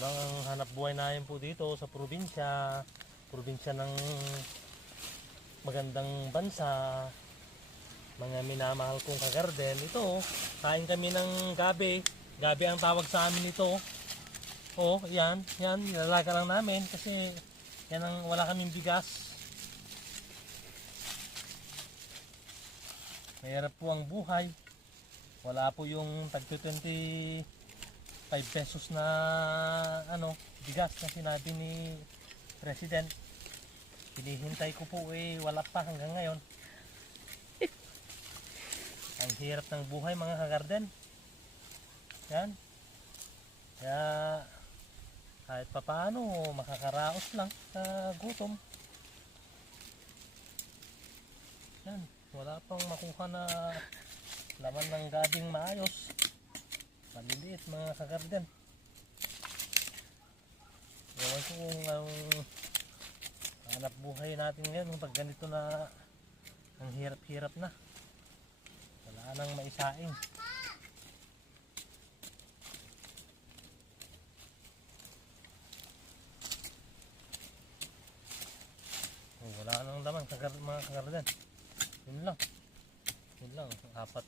lang ang hanap buhay namin po dito sa probinsya ng magandang bansa, mga minamahal kong kagarden. Ito, kain kami ng gabi. Gabi ang tawag sa amin ito. Oh, yan, nilalaga lang namin kasi yan ang wala kaming bigas. Mahirap po ang buhay. Wala po yung tag 25 pesos na bigas na sinabi ni President. Hinihintay ko po wala pa hanggang ngayon. Ang hirap ng buhay mga kagarden. Yan. Kaya kahit papaano makakaraos lang sa gutom. Yan. Wala pang makuha na laman ng gabing maayos. Maliliit mga kagarden. Ewan ko kung hanap buhay natin ngayon pag ganito na ang hirap-hirap na. Wala nang maisaing. Wala nang laman mga kagarden. Yun lang. 4